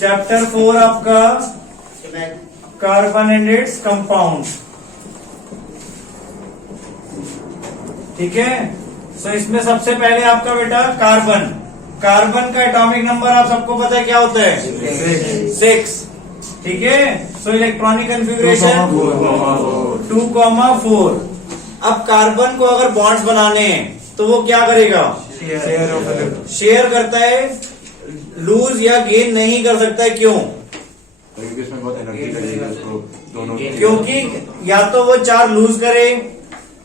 Chapter 4 आपका carbon and its compound. ठीक है, सो इसमें सबसे पहले आपका बेटा कार्बन। कार्बन का एटॉमिक नंबर आप सबको पता है क्या होता है? 6। ठीक है, सो इलेक्ट्रॉनिक कन्फिग्रेशन 2,4। अब कार्बन को अगर बॉन्ड्स बनाने हैं तो वो क्या करेगा? शेयर करता है, लूज या गेन नहीं कर सकता है। क्यों? इसमें बहुत एनर्जी लगेगी उसको दोनों। क्योंकि या तो वो 4 लूज करे,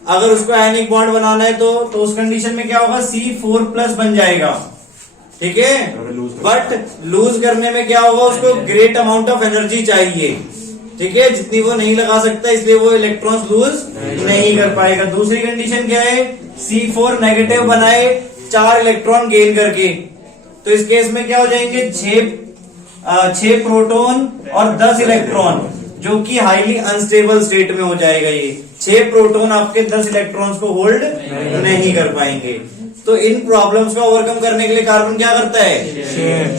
अगर उसको आयनिक बॉन्ड बनाना है तो उस कंडीशन में क्या होगा? C4+ बन जाएगा। ठीक है, बट लूज करने में क्या होगा? उसको ग्रेट अमाउंट ऑफ एनर्जी चाहिए। ठीक है, जितनी वो नहीं लगा सकता, इसलिए वो इलेक्ट्रॉन्स लूज नहीं कर पाएगा। दूसरी कंडीशन क्या है? C4 नेगेटिव बनाए 4 इलेक्ट्रॉन गेन करके, तो इस केस में क्या हो जाएंगे? 6 प्रोटॉन और 10 इलेक्ट्रॉन, जो कि हाईली अनस्टेबल स्टेट में हो जाएगा। ये 6 प्रोटॉन आपके 10 इलेक्ट्रॉन्स को होल्ड नहीं कर पाएंगे। तो इन प्रॉब्लम्स को ओवरकम करने के लिए कार्बन क्या करता है?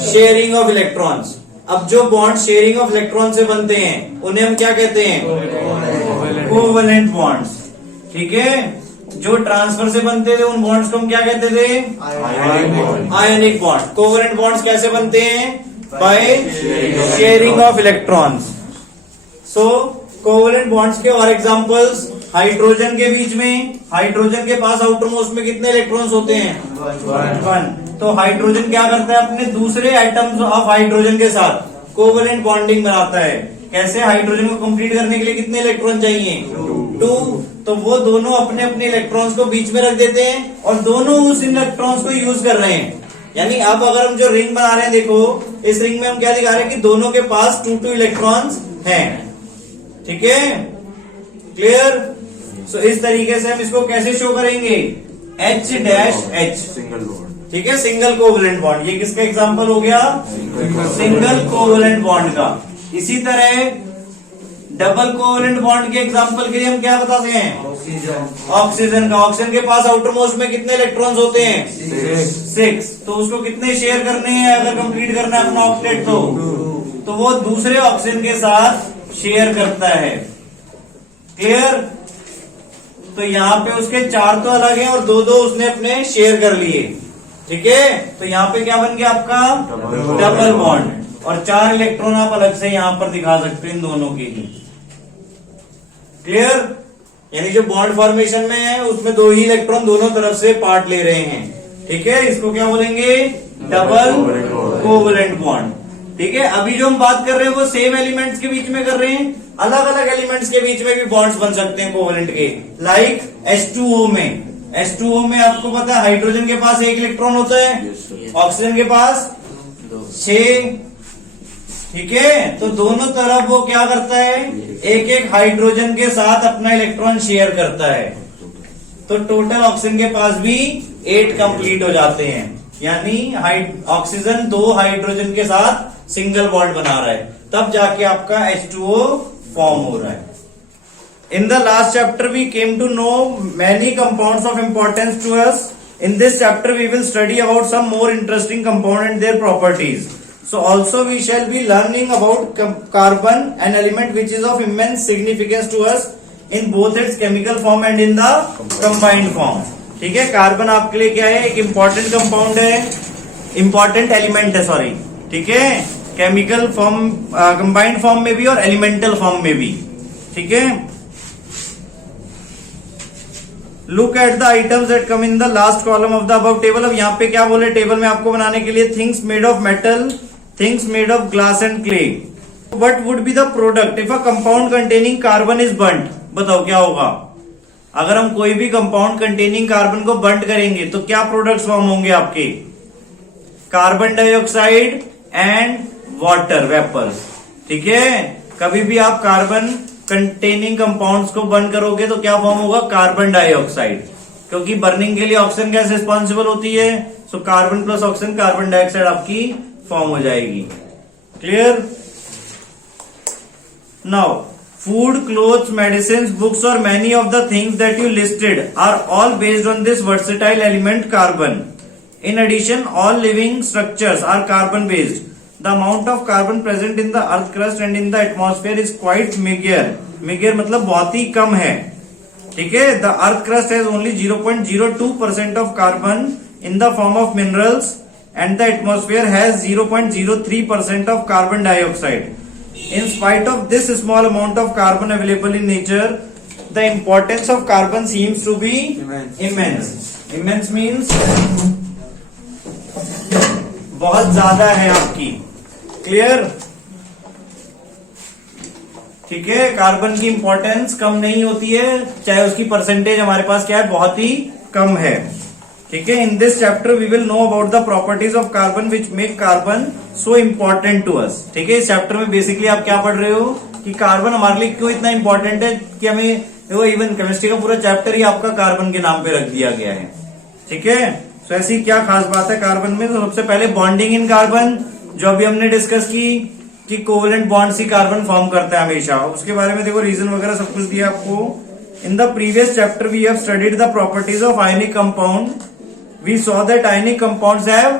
Sharing of electrons. अब जो बॉन्ड शेयरिंग ऑफ इलेक्ट्रॉन से बनते हैं उन्हें हम क्या कहते हैं? Covalent bonds. ठीक है, जो ट्रांसफर से बनते थे उन बॉन्ड्स को हम क्या कहते थे? Ionic bond. कोवेलेंट बॉन्ड्स कैसे बनते हैं? By sharing of electrons. So covalent bonds के और एग्जांपल्स, हाइड्रोजन के बीच में, हाइड्रोजन के पास आउटर मोस्ट में कितने इलेक्ट्रॉन्स होते हैं? 1। तो हाइड्रोजन क्या करता है? अपने दूसरे एटम्स ऑफ हाइड्रोजन के साथ कोवेलेंट बॉन्डिंग बनाता है। कैसे? हाइड्रोजन को कंप्लीट करने के लिए कितने इलेक्ट्रॉन चाहिए? 2। तो वो दोनों अपने अपने इलेक्ट्रॉन्स को बीच में रख देते हैं और दोनों उस इलेक्ट्रॉन्स को यूज कर रहे हैं। यानी अब अगर हम जो रिंग बना रहे हैं, देखो इस रिंग में हम क्या दिखा रहे हैं कि दोनों के पास 2 इलेक्ट्रॉन्स हैं। ठीक है, क्लियर? सो इस तरीके से हम इसको कैसे शो करेंगे? H-H। Single bond. ठीक है, सिंगल कोवेलेंट बॉन्ड। ये किसका एग्जांपल हो गया? सिंगल कोवेलेंट बॉन्ड का। इसी तरह डबल कोवेलेंट बॉन्ड के एग्जांपल के लिए हम क्या बताते हैं? ऑक्सीजन का। ऑक्सीजन के पास आउटर मोस्ट में कितने इलेक्ट्रॉन्स होते हैं? 6। तो उसको कितने शेयर करने हैं अगर कंप्लीट करना है अपना ऑक्टेट? तो वो दूसरे ऑक्सीजन के साथ शेयर करता है। क्लियर? तो यहाँ पे उसके 4 तो अलग हैं और 2 उसने अपने शेयर कर लिए। ठीक है, तो यहाँ पे क्या बन गया आपका? Double bond. और 4 इलेक्ट्रॉन आप अलग से यहाँ पर दिखा सकते हैं इन दोनों के ही। क्लियर? यानी जो बॉन्ड फॉर्मेशन में है उसमें 2 ही इलेक्ट्रॉन दोनों तरफ से पार्ट ले रहे हैं। ठीक है, इसको क्या बोलेंगे? Double covalent bond. ठीक है, अभी जो हम बात कर रहे हैं वो सेम एलिमेंट्स के बीच में कर रहे हैं। अलग अलग एलिमेंट्स के बीच में भी बॉन्ड्स बन सकते हैं कोवेलेंट के। लाइक H2O में, H2O में आपको पता है हाइड्रोजन के पास 1 इलेक्ट्रॉन होता है, ऑक्सीजन के पास 6। ठीक है, तो दोनों तरफ वो क्या करता है? एक हाइड्रोजन के साथ अपना इलेक्ट्रॉन शेयर करता है। तो टोटल ऑक्सीजन के पास भी 8 कंप्लीट हो जाते हैं। यानी ऑक्सीजन 2 हाइड्रोजन के साथ सिंगल बॉन्ड बना रहा है, तब जाके आपका H2O फॉर्म हो रहा है। In the last chapter we came to know many compounds of importance to us. In this chapter we will study about some more interesting compound and their properties. So also we shall be learning about carbon, an element which is of immense significance to us in both its chemical form and in the combined form. ठीक है, carbon आपके लिए क्या है? एक important compound है, important element है, sorry. ठीक है, केमिकल फॉर्म, कंबाइंड फॉर्म में भी और एलिमेंटल फॉर्म में भी। ठीक है, look at the items that come in the last column of the above table. अब यहाँ पे क्या बोले टेबल में आपको बनाने के लिए? Things made of metal, things made of glass and clay. What would be the product if a compound containing carbon is burned? बताओ क्या होगा अगर हम कोई भी कंपाउंड कंटेनिंग कार्बन को बर्न करेंगे? तो क्या प्रोडक्ट्स फॉर्म होंगे आपके? Carbon dioxide and water vapour. ठीक है, कभी भी आप कार्बन कंटेनिंग कंपाउंड्स को बर्न करोगे तो क्या फॉर्म होगा? Carbon dioxide. क्योंकि बर्निंग के लिए ऑक्सीजन गैस रिस्पॉन्सिबल होती है, so carbon plus oxygen carbon dioxide आपकी फॉर्म हो जाएगी। Clear? Now food, clothes, medicines, books or many of the things that you listed are all based on this versatile element carbon. In addition, all living structures are carbon based. The amount of carbon present in the earth crust and in the atmosphere is quite megger मतलब बहुत ही कम है, ठीक है। The earth crust has only 0.02% of carbon in the form of minerals and the atmosphere has 0.03% of carbon dioxide. In spite of this small amount of carbon available in nature, the importance of carbon seems to be immense. Immense means बहुत ज्यादा है आपकी. Clear? ठीक है. Carbon की importance कम नहीं होती है, चाहे उसकी परसेंटेज हमारे पास क्या है, बहुत ही कम है. ठीक है. In this chapter we will know about the properties of carbon which make carbon so important to us. ठीक है. इस चैप्टर में बेसिकली आप क्या पढ़ रहे हो कि कार्बन हमारे लिए क्यों इतना इंपॉर्टेंट है कि हमें देखो इवन केमिस्ट्री का पूरा चैप्टर ही आपका कार्बन के नाम पे रख दिया गया है. ठीक है. तो ऐसी क्या खास बात है कार्बन में? तो सबसे पहले बॉन्डिंग इन कार्बन, जो अभी हमने डिस्कस की कि कोवेलेंट बॉन्ड्स ही कार्बन फॉर्म करता है हमेशा. उसके बारे में देखो रीजन वगैरह सब कुछ दिया आपको. In the previous chapter we have studied the properties of ionic compound. We saw that ionic compounds have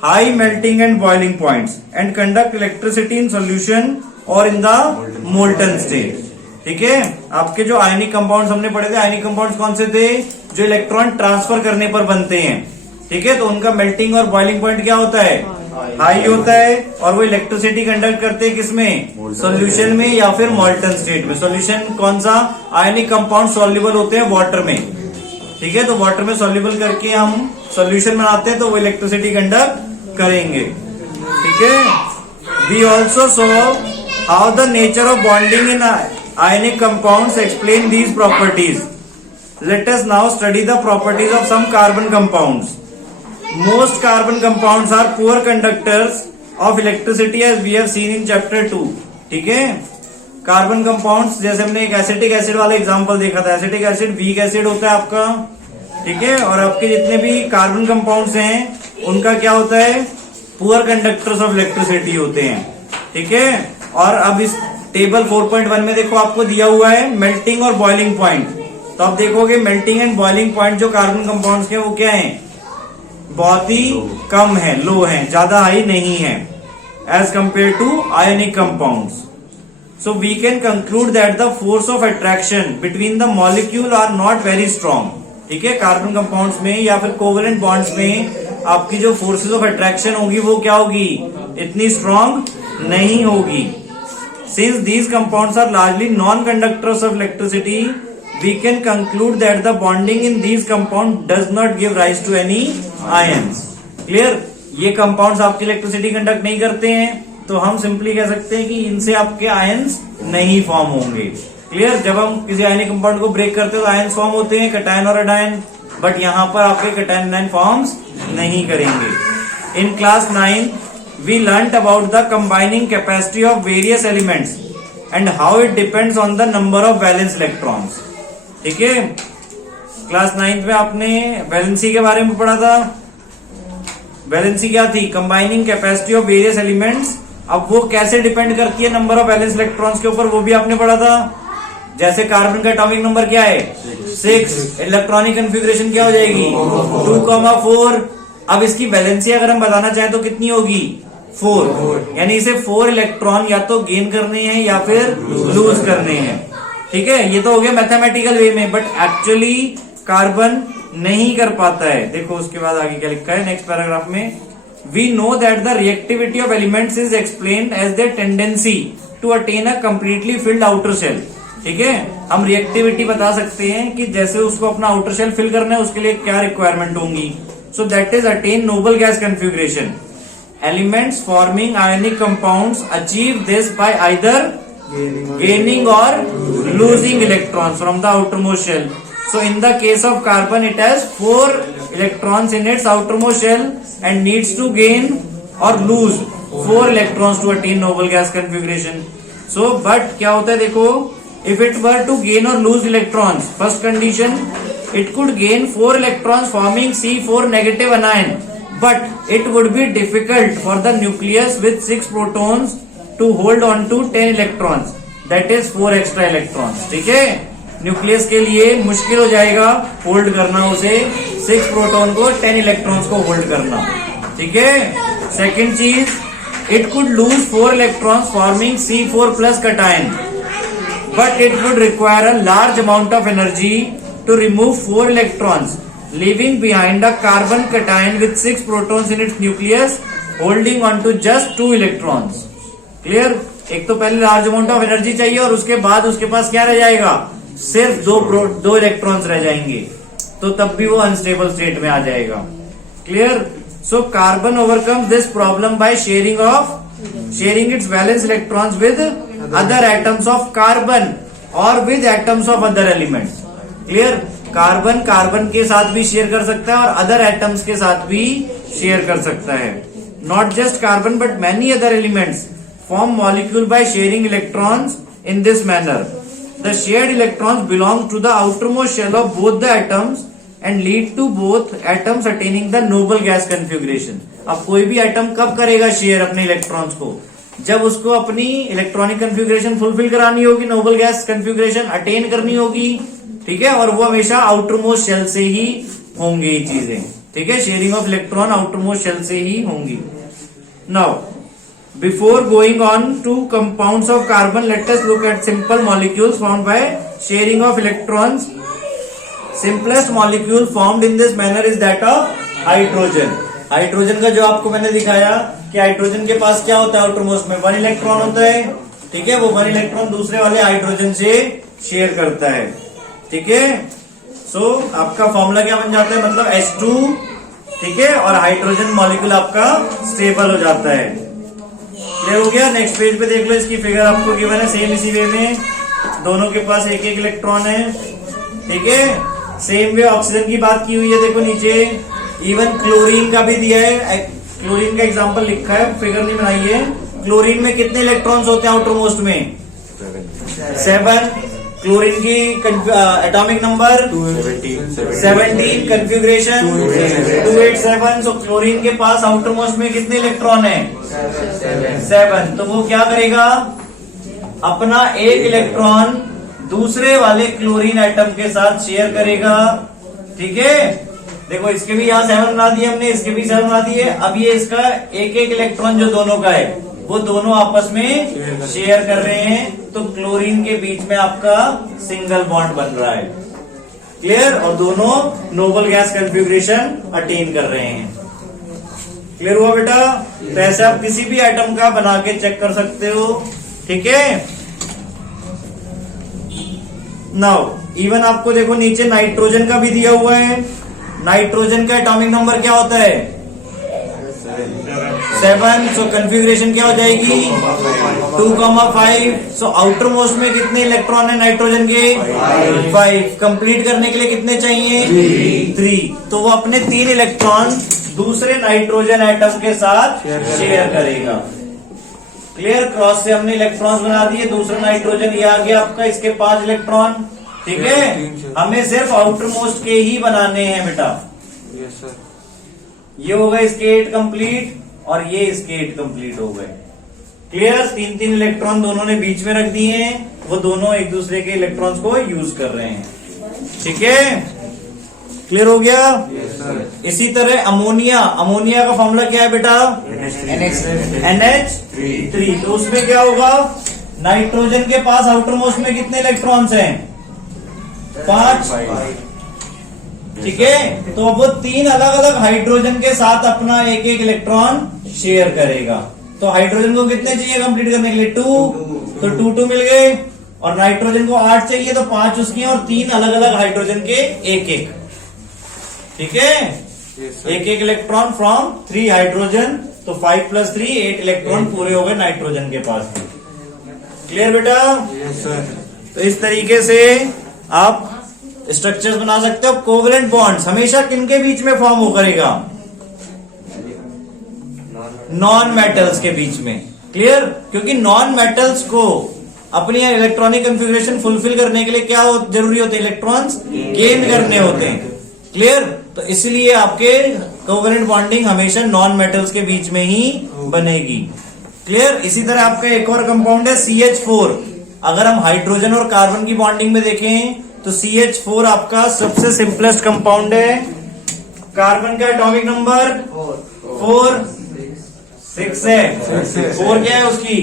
high melting and boiling points and conduct electricity in solution or in the molten state. ठीक है. आपके जो ionic compounds हमने पढ़े थे, ionic compounds कौन से थे? जो इलेक्ट्रॉन ट्रांसफर करने पर बनते हैं. ठीक है. तो उनका मेल्टिंग और बॉइलिंग पॉइंट क्या होता है? हाई होता है. और वो इलेक्ट्रिसिटी कंडक्ट करते हैं किसमें? सोल्यूशन में या फिर मोल्टन स्टेट में. सोल्यूशन कौन सा? आयनिक कंपाउंड सॉल्युबल होते हैं वाटर में. ठीक है. तो वाटर में सॉल्युबल करके हम सॉल्यूशन बनाते हैं तो वो इलेक्ट्रिसिटी कंडक्ट करेंगे. ठीक है. We also saw how the nature of bonding in ionic compounds explain these properties. Let us now study the properties of some carbon compounds. Most carbon compounds are poor conductors of electricity as we have seen in chapter 2. ठीक है. Carbon compounds जैसे हमने एक acetic acid वाला example देखा था. Acetic acid weak acid होता है आपका. ठीक है. और आपके जितने भी कार्बन कंपाउंड्स हैं उनका क्या होता है? पुअर कंडक्टर्स ऑफ इलेक्ट्रिसिटी होते हैं. ठीक है. और अब इस टेबल 4.1 में देखो आपको दिया हुआ है मेल्टिंग और बॉइलिंग पॉइंट. तो आप देखोगे मेल्टिंग एंड बॉइलिंग पॉइंट जो कार्बन कंपाउंड्स के वो क्या है? बहुत ही कम है, लो है, ज्यादा हाई नहीं है as compare to ionic compounds. So we can conclude that the force of attraction between the molecule are not very strong. ठीक है. कार्बन कंपाउंड्स में या फिर कोवेलेंट बॉन्ड्स में आपकी जो फोर्सेस ऑफ अट्रैक्शन होगी वो क्या होगी? इतनी स्ट्रांग नहीं होगी. Since these compounds are largely non-conductors of electricity, we can conclude that the bonding in these compounds does not give rise to any ions. Clear? ये कंपाउंड्स आपकी इलेक्ट्रिसिटी कंडक्ट नहीं करते हैं तो हम सिंपली कह सकते हैं कि इनसे आपके आयंस नहीं फॉर्म होंगे. क्लियर? जब हम किसी आयनिक कंपाउंड को ब्रेक करते हैं तो आयंस फॉर्म होते हैं, कैटायन और एनायन. बट यहां पर आपके कैटायन एनायन फॉर्म्स नहीं करेंगे. In class 9 we learned about the combining capacity of various elements and how it depends on the number of valence electrons. ठीक है. क्लास 9 में आपने वैलेंसी के बारे में पढ़ा था. वैलेंसी क्या थी? Combining capacity of various elements. अब वो कैसे डिपेंड करती है नंबर ऑफ वैलेंस इलेक्ट्रॉन्स के ऊपर, वो भी आपने पढ़ा था. जैसे कार्बन का एटॉमिक नंबर क्या है? 6. इलेक्ट्रॉनिक कन्फिग्रेशन क्या हो जाएगी? 2,4. अब इसकी वैलेंसी अगर हम बताना चाहें तो कितनी होगी? 4. यानी इसे 4 इलेक्ट्रॉन या तो गेन करने हैं या फिर लूज करने हैं. ठीक है. ये तो हो गया मैथमेटिकल वे में. बट एक्चुअली कार्बन नहीं कर पाता है. देखो उसके बाद आगे क्या लिखा है नेक्स्ट पैराग्राफ में. We know that the reactivity of elements is explained as their tendency to attain a completely filled outer shell. ठीक है. हम रिएक्टिविटी बता सकते हैं कि जैसे उसको अपना आउटर शेल फिल करना है उसके लिए क्या रिक्वायरमेंट होंगी. So that is attain noble gas configuration. Elements forming ionic compounds achieve this by either gaining or losing electrons from the outermost shell. So in the case of carbon it has 4 electrons in its outermost shell and needs to gain or lose 4 electrons to attain noble gas configuration. So but क्या होता है देखो, if it were to gain or lose electrons, first condition it could gain 4 electrons forming C4 negative anion, but it would be difficult for the nucleus with 6 protons to hold on to 10 electrons, that is 4 extra electrons. ठीक है. Nucleus के लिए मुश्किल हो जाएगा hold करना उसे 6 proton को 10 इलेक्ट्रॉन्स को होल्ड करना. ठीक है. सेकंड चीज, it could lose 4 electrons forming C4 plus cation, but it would require a large amount of energy to remove 4 electrons, leaving behind a carbon cation with 6 protons in its nucleus, holding on to just 2 electrons. Clear? एक तो पहले large amount of energy चाहिए और उसके बाद उसके पास क्या रह जाएगा, सिर्फ दो इलेक्ट्रॉन्स रह जाएंगे, तो तब भी वो अनस्टेबल स्टेट में आ जाएगा. Clear? So carbon overcomes this problem by sharing its valence electrons with other atoms of carbon और with atoms of other elements. Clear? Carbon के साथ भी शेयर कर सकता है और अदर एटम्स के साथ भी शेयर कर सकता है. Not just carbon but many other elements form molecule by sharing electrons in this manner. The shared electrons belong to the outermost shell of both the atoms and lead to both atoms attaining the noble gas configuration. अब कोई भी atom कब करेगा share अपने electrons को, जब उसको अपनी इलेक्ट्रॉनिक कन्फिग्रेशन फुलफिल करानी होगी, नोबल गैस कन्फिग्रेशन अटेन करनी होगी. ठीक है, और वो हमेशा आउटरमोस्ट शेल से ही होंगे ये चीजें. ठीक है, sharing of electron outermost shell से ही होंगी. Now before going on to compounds of carbon, let us look at simple molecules formed by sharing of electrons. Simplest molecule formed in this manner is that of hydrogen. Hydrogen का जो आपको मैंने दिखाया कि hydrogen के पास क्या होता है, आउटरमोस्ट में 1 इलेक्ट्रॉन होता है. ठीक है, वो 1 इलेक्ट्रॉन दूसरे वाले हाइड्रोजन से शेयर करता है. ठीक है, सो आपका फॉर्मूला क्या बन जाता है, मतलब H2. ठीक है, और हाइड्रोजन मॉलिक्यूल आपका स्टेबल हो जाता है. क्लियर हो गया? नेक्स्ट पेज पे देख लो, इसकी फिगर आपको गिवन है सेम इसी वे में. दोनों के पास एक एक इलेक्ट्रॉन है. ठीक है, सेम वे ऑक्सीजन की बात की हुई है, देखो नीचे. इवन क्लोरीन का भी दिया है, क्लोरीन का एग्जांपल लिखा है, फिगर नहीं बनाई है. क्लोरीन में कितने इलेक्ट्रॉन्स होते हैं आउटरमोस्ट में? 7. क्लोरीन की atomic number 17, configuration 287. So chlorine के पास आउटरमोस्ट में कितने इलेक्ट्रॉन है? 7. तो वो क्या करेगा, अपना एक इलेक्ट्रॉन दूसरे वाले क्लोरीन एटम के साथ शेयर करेगा. ठीक है, देखो इसके भी यहाँ 7 बना दिए हमने, इसके भी 7 बना दिए. अब ये इसका एक एक इलेक्ट्रॉन जो दोनों का है वो दोनों आपस में शेयर कर रहे हैं, तो क्लोरीन के बीच में आपका सिंगल बॉन्ड बन रहा है. क्लियर? और दोनों नोबल गैस कन्फिग्रेशन अटेन कर रहे हैं. क्लियर हुआ बेटा? तो ऐसे आप किसी भी एटम का बना के चेक कर सकते हो. ठीक है, नाउ इवन आपको देखो नीचे नाइट्रोजन का भी दिया हुआ है. नाइट्रोजन का एटॉमिक नंबर क्या होता है? 7. सो कन्फिग्रेशन क्या हो जाएगी? 2,5. सो आउटर मोस्ट में कितने इलेक्ट्रॉन है नाइट्रोजन के? 5. कंप्लीट करने के लिए कितने चाहिए? 3. तो वो अपने 3 इलेक्ट्रॉन दूसरे नाइट्रोजन एटम के साथ शेयर करेगा. क्लियर? क्रॉस से हमने इलेक्ट्रॉन्स बना दिए. दूसरा नाइट्रोजन ये आ गया आपका, इसके 5 इलेक्ट्रॉन. ठीक है, हमें सिर्फ आउटर मोस्ट के ही बनाने हैं बेटा. Yes sir. ये हो गए इसके 8 कंप्लीट और ये इसके 8 कंप्लीट हो गए. क्लियर? 3-3 इलेक्ट्रॉन दोनों ने बीच में रख दिए हैं, वो दोनों एक दूसरे के इलेक्ट्रॉन्स को यूज कर रहे हैं. ठीक है, क्लियर हो गया? Yes sir. इसी तरह अमोनिया का फॉर्मूला क्या है बेटा? NH3. तो उसमें क्या होगा, नाइट्रोजन के पास आउटर मोस्ट में कितने इलेक्ट्रॉन्स हैं? 5. ठीक है, तो अब वो 3 अलग अलग हाइड्रोजन के साथ अपना एक एक इलेक्ट्रॉन शेयर करेगा. तो हाइड्रोजन को कितने चाहिए कंप्लीट करने के लिए? 2. तो 2 मिल गए. और नाइट्रोजन को 8 चाहिए, तो 5 उसकी और 3 अलग अलग हाइड्रोजन के एक एक. ठीक है, एक एक इलेक्ट्रॉन फ्रॉम 3 हाइड्रोजन. तो 5 + 3 8 इलेक्ट्रॉन पूरे हो गए नाइट्रोजन के पास. क्लियर बेटा? Yes sir. तो इस तरीके से आप स्ट्रक्चर्स बना सकते हो. कोवेलेंट बॉन्ड्स हमेशा किनके बीच में फॉर्म हो करेगा? नॉन मेटल्स के बीच में. क्लियर? क्योंकि नॉन मेटल्स को अपनी इलेक्ट्रॉनिक कन्फिग्रेशन फुलफिल करने के लिए क्या जरूरी होते हैं? इलेक्ट्रॉन्स गेन करने होते हैं. क्लियर? तो इसलिए आपके कोवेलेंट बॉन्डिंग हमेशा नॉन मेटल्स के बीच में ही बनेगी. क्लियर? इसी तरह आपका एक और कंपाउंड है CH4. अगर हम हाइड्रोजन और कार्बन की बॉन्डिंग में देखें तो CH4 आपका सबसे सिंपलेस्ट कंपाउंड है. कार्बन का एटॉमिक नंबर 4, 6 है, 4 क्या है उसकी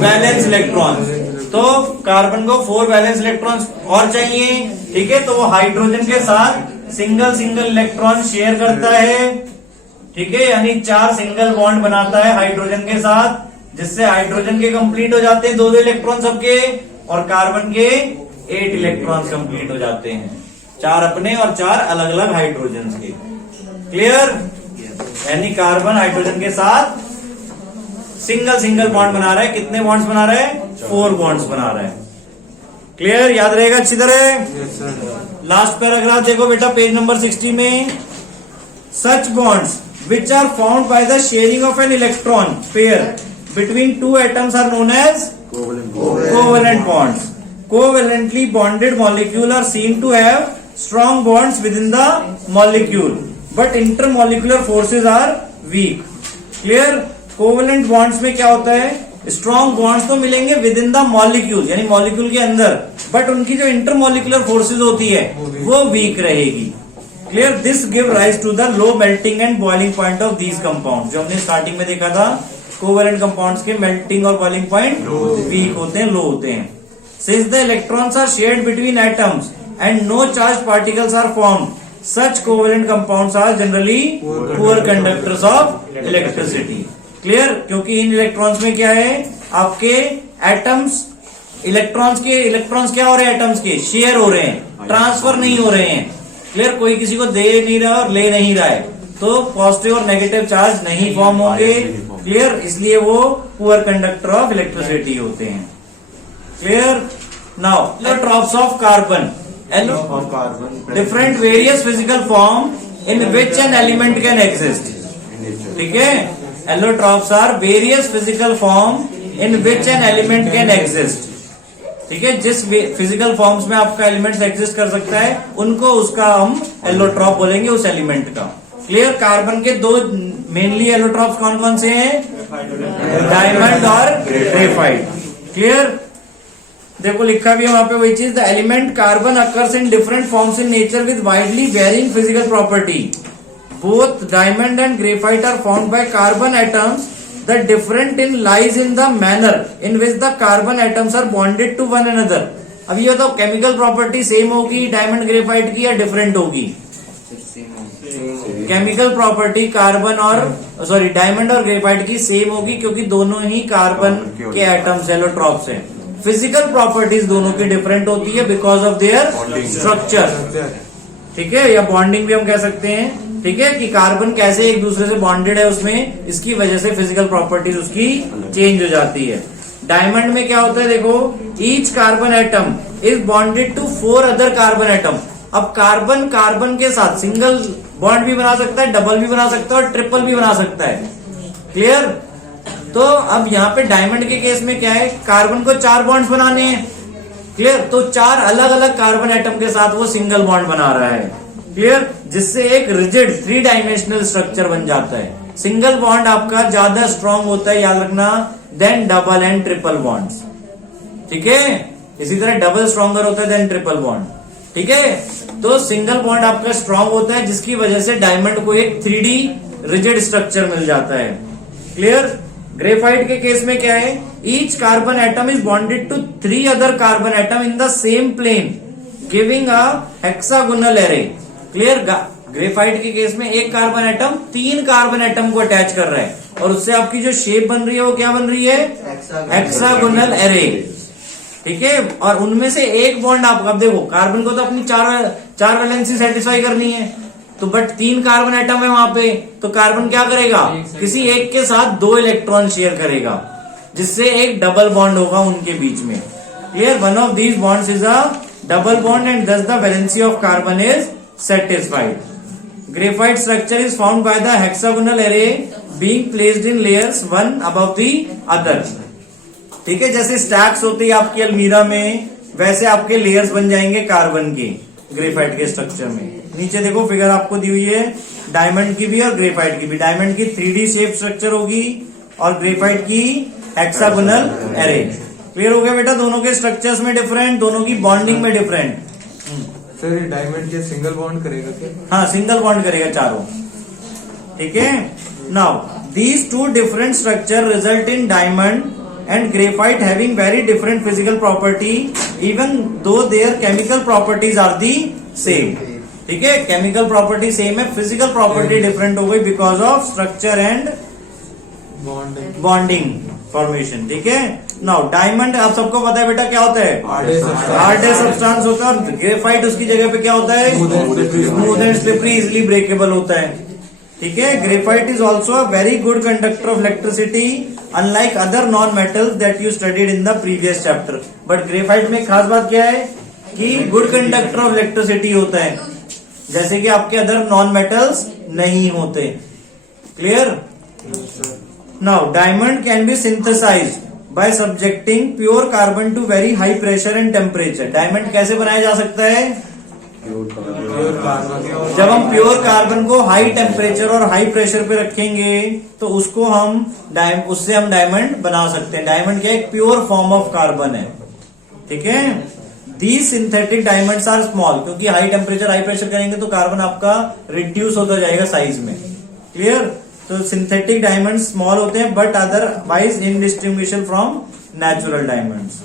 वैलेंस इलेक्ट्रॉन। तो कार्बन को 4 वैलेंस इलेक्ट्रॉन और चाहिए, ठीक है। तो वो हाइड्रोजन के साथ सिंगल सिंगल इलेक्ट्रॉन शेयर करता है, ठीक है, यानी 4 सिंगल बॉन्ड बनाता है हाइड्रोजन के साथ, जिससे हाइड्रोजन के कंप्लीट हो जाते हैं 2 इलेक्ट्रॉन सबके, और कार्बन के 8 इलेक्ट्रॉन कंप्लीट हो जाते हैं, 4 अपने और 4 अलग अलग हाइड्रोजन के। क्लियर? यानी कार्बन हाइड्रोजन के साथ सिंगल सिंगल बॉन्ड बना रहा है। कितने बॉन्ड्स बना रहा है? 4 बॉन्ड्स बना रहा है। क्लियर? याद रहेगा अच्छी तरह। लास्ट पैराग्राफ देखो बेटा पेज नंबर 60 में, सच bonds which are formed by the sharing of an electron pair between 2 atoms are known as covalent bonds. Covalently bonded molecule are seen to have strong bonds within the molecule, but intermolecular forces are weak. Clear? Covalent bonds में क्या होता है? Strong bonds तो मिलेंगे with in the molecule, यानी molecule के अंदर, but उनकी जो इंटरमॉलिक्यूलर फोर्सेज होती है वो वीक रहेगी। Clear? This give rise to the low melting and boiling point of these compound. जो हमने स्टार्टिंग में देखा था, कोवेलेंट कंपाउंड्स के मेल्टिंग और बॉइलिंग पॉइंट वीक होते हैं, लो होते हैं। Since the electrons are shared between atoms and no charge particles are formed, such covalent compounds are generally poor conductors of electricity. Clear? क्योंकि इन इलेक्ट्रॉन्स में क्या है, आपके एटम्स, इलेक्ट्रॉन्स क्या हो रहे हैं? एटम्स के शेयर हो रहे हैं, ट्रांसफर नहीं हो रहे हैं। क्लियर? कोई किसी को दे नहीं रहा और ले नहीं रहा है, तो पॉजिटिव और नेगेटिव चार्ज नहीं फॉर्म होंगे। क्लियर? इसलिए वो पुअर कंडक्टर ऑफ इलेक्ट्रिसिटी होते हैं। Clear? Now allotropes of carbon, different various physical form in which an element can exist. ठीक है? Allotropes are various physical form in which an element can exist. ठीक है? जिस physical forms में आपका element exist कर सकता है, उनको उसका हम एलोट्रॉप बोलेंगे, उस एलिमेंट का। क्लियर? कार्बन के 2 मेनली एलोट्रॉप्स कौन कौन से हैं? डायमंड और ग्रेफाइट। क्लियर? देखो लिखा भी है वहां पे वही चीज, the element carbon occurs in different forms in nature with widely varying physical property. Both diamond and graphite are formed by carbon atoms, the different in lies in the manner in which the carbon atoms are bonded to one another. अब ये बताओ, chemical property same होगी diamond graphite की या different होगी? Chemical property carbon और diamond और graphite की सेम होगी, क्योंकि दोनों ही कार्बन के एटम्स एलोट्रॉप्स हैं। फिजिकल प्रॉपर्टीज दोनों की डिफरेंट होती है बिकॉज ऑफ देयर स्ट्रक्चर। ठीक है? या बॉन्डिंग भी हम कह सकते हैं। ठीक है? कि कार्बन कैसे एक दूसरे से बॉन्डेड है, उसमें इसकी वजह से फिजिकल प्रॉपर्टीज उसकी चेंज हो जाती है। डायमंड में क्या होता है? देखो, each carbon atom is bonded to 4 other carbon atom. अब कार्बन के साथ सिंगल बॉन्ड भी बना सकता है, डबल भी बना सकता है और ट्रिपल भी बना सकता है। क्लियर? तो अब यहाँ पे डायमंड के केस में क्या है, कार्बन को 4 बॉन्ड्स बनाने हैं। क्लियर? तो 4 अलग अलग कार्बन एटम के साथ वो सिंगल बॉन्ड बना रहा है। क्लियर? जिससे एक रिजिड 3 डायमेंशनल स्ट्रक्चर बन जाता है। सिंगल बॉन्ड आपका ज्यादा स्ट्रांग होता है, याद रखना, then double and triple bonds. ठीक है? इसी तरह डबल स्ट्रॉन्गर होता है देन ट्रिपल बॉन्ड। ठीक है? तो सिंगल बॉन्ड आपका स्ट्रांग होता है, जिसकी वजह से डायमंड को एक 3D रिजिड स्ट्रक्चर मिल जाता है। क्लियर? ग्रेफाइट के केस में क्या है, each carbon atom is bonded to 3 other carbon atom in the same plane giving a hexagonal array. Clear? Graphite के केस में एक कार्बन एटम 3 कार्बन एटम को अटैच कर रहा है, और उससे आपकी जो शेप बन रही है वो क्या बन रही है? Hexagonal array. ठीक है? और उनमें से एक बॉन्ड आपको, अब देखो कार्बन को तो अपनी 4 वैलेंसी सेटिस्फाई करनी है, तो बट 3 कार्बन एटम है वहां पे, तो कार्बन क्या करेगा? किसी एक के साथ 2 इलेक्ट्रॉन शेयर करेगा, जिससे एक डबल बॉन्ड होगा उनके बीच में। Clear? One of these bonds is a double bond and thus the valency of carbon is satisfied. Graphite structure is found by the hexagonal array being placed in layers one above the other. ठीक है? जैसे stacks होती है आपकी अलमीरा में, वैसे आपके लेयर्स बन जाएंगे कार्बन के ग्रेफाइट के स्ट्रक्चर में। नीचे देखो फिगर आपको दी हुई है, डायमंड की भी और ग्रेफाइट की भी। डायमंड की 3D शेप स्ट्रक्चर होगी और ग्रेफाइट की हेक्सागोनल एरे। क्लियर हो गया बेटा? दोनों के स्ट्रक्चर्स में डिफरेंट, दोनों की बॉन्डिंग में डिफरेंट। सर ये डायमंड के सिंगल बॉन्ड करेगा क्या? हाँ, सिंगल बॉन्ड करेगा चारों। ठीक है? Now these two different structure result in diamond and graphite having very different physical property even though their chemical properties are the same. ठीक है, केमिकल प्रॉपर्टी सेम है, फिजिकल प्रॉपर्टी डिफरेंट हो गई because of structure and bonding formation. ठीक है. Now diamond आप सबको पता है बेटा क्या होता है, हार्डेस्ट सब्सटेंस होता है, और ग्रेफाइट उसकी जगह पे क्या होता है, smooth and slippery, easily breakable होता है. ठीक है. Graphite is also a very good conductor of electricity unlike other non metals that you studied in the previous chapter. But graphite में खास बात क्या है कि गुड कंडक्टर ऑफ इलेक्ट्रिसिटी होता है, जैसे कि आपके अदर नॉन मेटल्स नहीं होते. Clear. Now diamond can be synthesized by subjecting pure carbon to very high pressure and temperature. Diamond कैसे बनाया जा सकता है, जब हम प्योर कार्बन को हाई टेम्परेचर और हाई प्रेशर पे रखेंगे तो उसको उससे हम डायमंड बना सकते हैं. डायमंड क्या एक प्योर फॉर्म ऑफ कार्बन है. ठीक है. These synthetic diamonds are small, क्योंकि हाई टेम्परेचर हाई प्रेशर करेंगे तो कार्बन आपका रिड्यूस होता जाएगा साइज में. क्लियर. तो सिंथेटिक डायमंड स्मॉल होते हैं but otherwise indistinguishable from natural diamonds.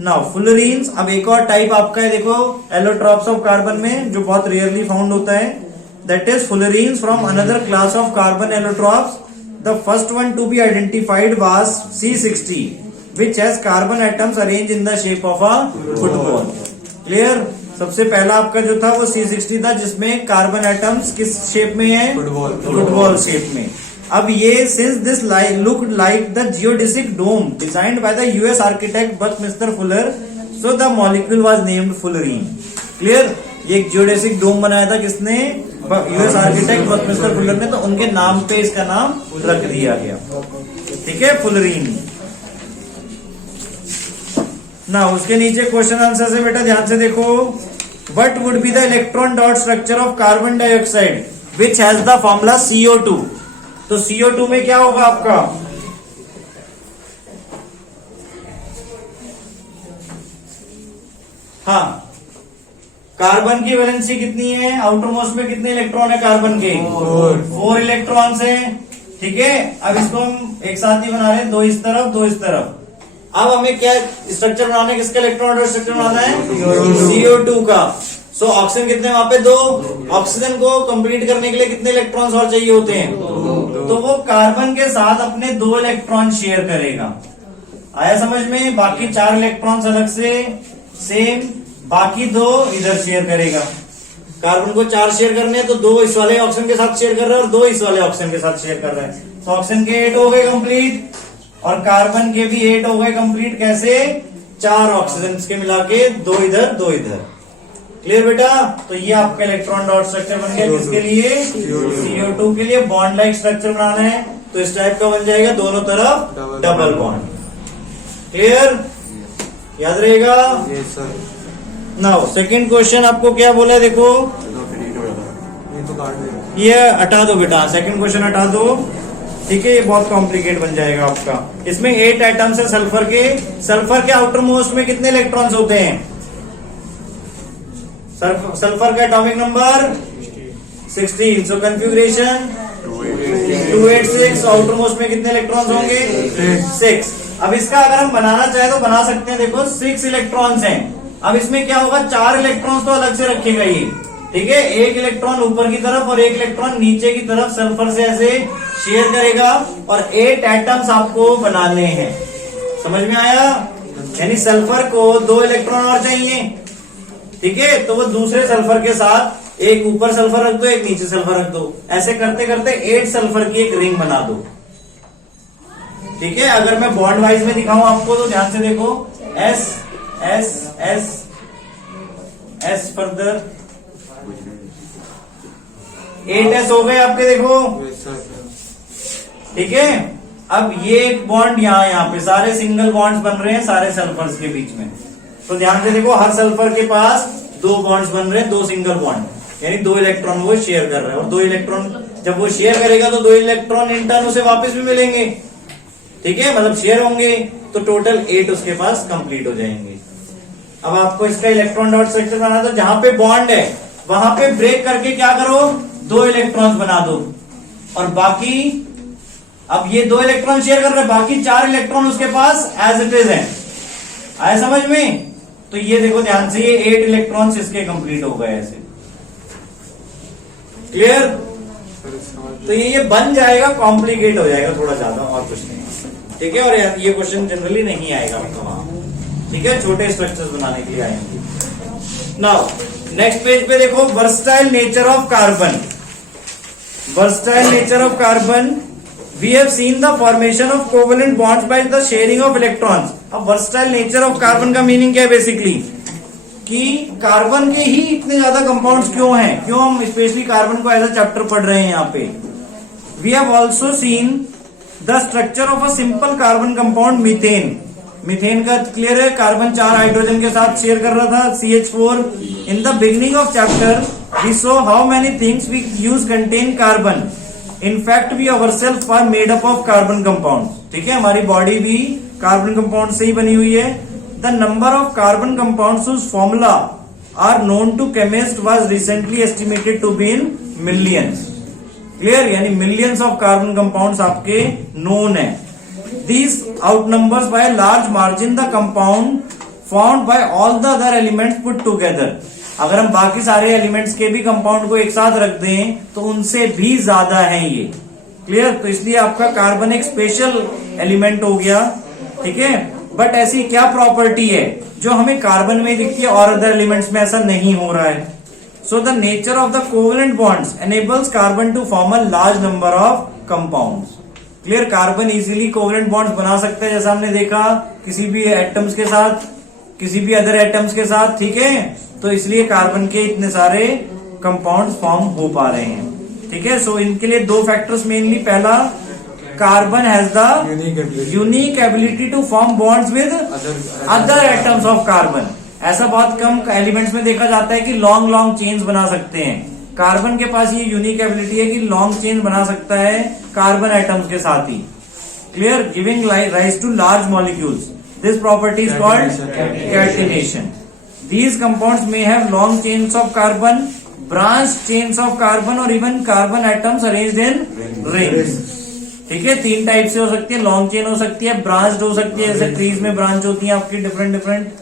Now fullerenes. अब एक और टाइप आपका है, देखो एलोट्रॉप्स ऑफ कार्बन में जो बहुत रेयरली फाउंड होता है, that is fullerenes from another class of carbon allotropes. The first one to be identified was C60 which has carbon atoms arranged in the shape of a football. Clear. सबसे पहला आपका जो था वो C60 था, जिसमें कार्बन एटम्स किस shape में है, फुटबॉल शेप में. अब ये since this looked like the geodesic dome designed by the US architect Buckminster Fuller, so the molecule was named fullerene. Clear. ये एक जियोडेसिक डोम बनाया था किसने, US आर्किटेक्ट बकमिस्टर फुलर ने, तो उनके नाम पे इसका नाम रख दिया गया. ठीक है, फुलरीन. ना उसके नीचे क्वेश्चन आंसर से बेटा ध्यान से देखो. What would be the electron dot structure of carbon dioxide which has the formula CO2. तो CO2 में क्या होगा आपका, हाँ, कार्बन की वैलेंसी कितनी है, आउटर मोस्ट में कितने इलेक्ट्रॉन है कार्बन के, 4 इलेक्ट्रॉन है. ठीक है. अब इसको हम एक साथ ही बना रहे हैं, 2 इस तरफ 2 इस तरफ. अब हमें क्या स्ट्रक्चर बनाना है, किसका इलेक्ट्रॉन डॉट स्ट्रक्चर बनाना है, CO2 का. सो ऑक्सीजन कितने वहां पे, 2. ऑक्सीजन को कंप्लीट करने के लिए कितने इलेक्ट्रॉन्स और चाहिए होते हैं, तो वो कार्बन के साथ अपने 2 इलेक्ट्रॉन शेयर करेगा. आया समझ में. बाकी 4 इलेक्ट्रॉन्स अलग से सेम, बाकी 2 इधर शेयर करेगा. कार्बन को 4 शेयर करने हैं तो 2 इस वाले ऑक्सीजन के साथ शेयर कर रहे हैं और 2 इस वाले ऑक्सीजन के साथ शेयर कर रहे हैं. तो ऑक्सीजन के 8 हो गए कंप्लीट और कार्बन के भी 8 हो गए कंप्लीट. कैसे, 4 ऑक्सीजन के मिला के 2 इधर 2 इधर. क्लियर बेटा. तो ये आपका इलेक्ट्रॉन डॉट स्ट्रक्चर बन गया. किसके लिए, CO2 के लिए. बॉन्ड लाइक स्ट्रक्चर बनाना है तो इस टाइप का बन जाएगा, दोनों तरफ डबल बॉन्ड. क्लियर, याद रहेगा. नाउ सेकंड क्वेश्चन आपको क्या बोला है, देखो ये हटा दो बेटा, सेकंड क्वेश्चन हटा दो. ठीक है. ये बहुत कॉम्प्लिकेट बन जाएगा आपका. इसमें 8 एटम्स है सल्फर के. सल्फर के आउटर मोस्ट में कितने इलेक्ट्रॉन्स होते हैं, सल्फर का एटॉमिक नंबर 16. सो कन्फिग्रेशन 286. आउटर मोस्ट में कितने इलेक्ट्रॉन्स होंगे, 6. अब इसका अगर हम बनाना चाहे तो बना सकते हैं. देखो 6 इलेक्ट्रॉन्स हैं. अब इसमें क्या होगा, 4 इलेक्ट्रॉन्स तो अलग से रखेगा ये. ठीक है. 1 इलेक्ट्रॉन ऊपर की तरफ और 1 इलेक्ट्रॉन नीचे की तरफ सल्फर से ऐसे शेयर करेगा और 8 एटम्स आपको बनाने हैं. समझ में आया. यानी सल्फर को 2 इलेक्ट्रॉन और चाहिए. ठीक है. तो वो दूसरे सल्फर के साथ एक ऊपर सल्फर रख दो, एक नीचे सल्फर रख दो. ऐसे करते करते 8 सल्फर की एक रिंग बना दो. ठीक है. अगर मैं बॉन्ड वाइज में दिखाऊं आपको तो ध्यान से देखो, S S S S further 8S हो गए आपके. देखो ठीक है. अब ये एक बॉन्ड यहाँ पे सारे सिंगल बॉन्ड्स बन रहे हैं सारे सल्फर्स के बीच में. तो ध्यान से देखो, हर सल्फर के पास 2 बॉन्ड्स बन रहे हैं, 2 सिंगल बॉन्ड, यानी 2 इलेक्ट्रॉन वो शेयर कर रहे हैं. और 2 इलेक्ट्रॉन जब वो शेयर करेगा तो 2 इलेक्ट्रॉन इन टर्न उसे वापस भी मिलेंगे. ठीक है. मतलब शेयर होंगे तो टोटल 8 उसके पास कंप्लीट हो जाएंगे. अब आपको इसका इलेक्ट्रॉन डॉट स्ट्रक्चर बनाना, तो जहां पे बॉन्ड है वहां पे ब्रेक करके क्या करो, 2 इलेक्ट्रॉन्स बना दो और बाकी अब ये 2 इलेक्ट्रॉन शेयर कर रहे हैं, बाकी 4 इलेक्ट्रॉन उसके पास एज इट इज है। आया समझ में? तो ये देखो ध्यान से, ये 8 इलेक्ट्रॉन्स इसके कंप्लीट हो गए ऐसे। क्लियर? तो ये बन जाएगा, कॉम्प्लिकेट हो जाएगा थोड़ा ज्यादा, और कुछ नहीं। ठीक है, और ये क्वेश्चन जनरली नहीं आएगा आपका वहां। ठीक है, छोटे स्ट्रक्चर्स बनाने के लिए आएंगे। नाउ नेक्स्ट पेज पे देखो, versatile nature of carbon. Versatile nature of carbon, we have seen the formation of covalent bonds by the sharing of electrons. अब वर्सटाइल नेचर ऑफ कार्बन का मीनिंग क्या है बेसिकली, कि कार्बन के ही इतने ज्यादा कंपाउंड्स क्यों हैं, क्यों हम स्पेशली कार्बन को एज अ चैप्टर पढ़ रहे हैं यहाँ पे। We have also seen the structure of a simple carbon compound methane. Methane का क्लियर है, कार्बन 4 हाइड्रोजन के साथ शेयर कर रहा था, CH4। In the beginning of chapter we saw how many things we use contain carbon. In fact we ourself are made up of carbon compounds. ठीक है, हमारी बॉडी भी कार्बन कंपाउंड से ही बनी हुई है। The number of carbon compounds whose formula are known to chemists was recently estimated to be in millions. Clear, यानी millions of carbon compounds आपके नोन है। These outnumbers by a large margin the compound formed by all the other elements put together. अगर हम बाकी सारे elements के भी compound को एक साथ रख दें तो उनसे भी ज्यादा है ये। क्लियर, तो इसलिए आपका कार्बन एक स्पेशल एलिमेंट हो गया। ठीक है, बट ऐसी क्या प्रॉपर्टी है जो हमें कार्बन में दिखती है और अदर एलिमेंट्स में ऐसा नहीं हो रहा है। So the nature of the covalent bonds enables carbon to form a large number of compounds. Clear, carbon easily covalent bonds बना सकते हैं, जैसा हमने देखा किसी भी एटम्स के साथ, किसी भी अदर एटम्स के साथ। ठीक है, तो इसलिए कार्बन के इतने सारे कंपाउंड्स फॉर्म हो पा रहे हैं। ठीक है, सो इनके लिए 2 फैक्टर्स मेनली। पहला, carbon has the unique ability to form bonds with other atoms of carbon. ऐसा बहुत कम एलिमेंट्स में देखा जाता है कि लॉन्ग लॉन्ग चेन्स बना सकते हैं। कार्बन के पास ये यूनिक एबिलिटी है कि लॉन्ग चेन बना सकता है कार्बन एटम्स के साथ ही। Clear, giving rise to large molecules. This property is called catenation. These compounds may have long chains of carbon, branched chains of carbon और even carbon atoms arranged in rings. ठीक है, 3 type से हो सकती है, लॉन्ग चेन हो सकती है, ब्रांच्ड हो सकती है, जैसे ट्रीज में ब्रांच होती है आपकी डिफरेंट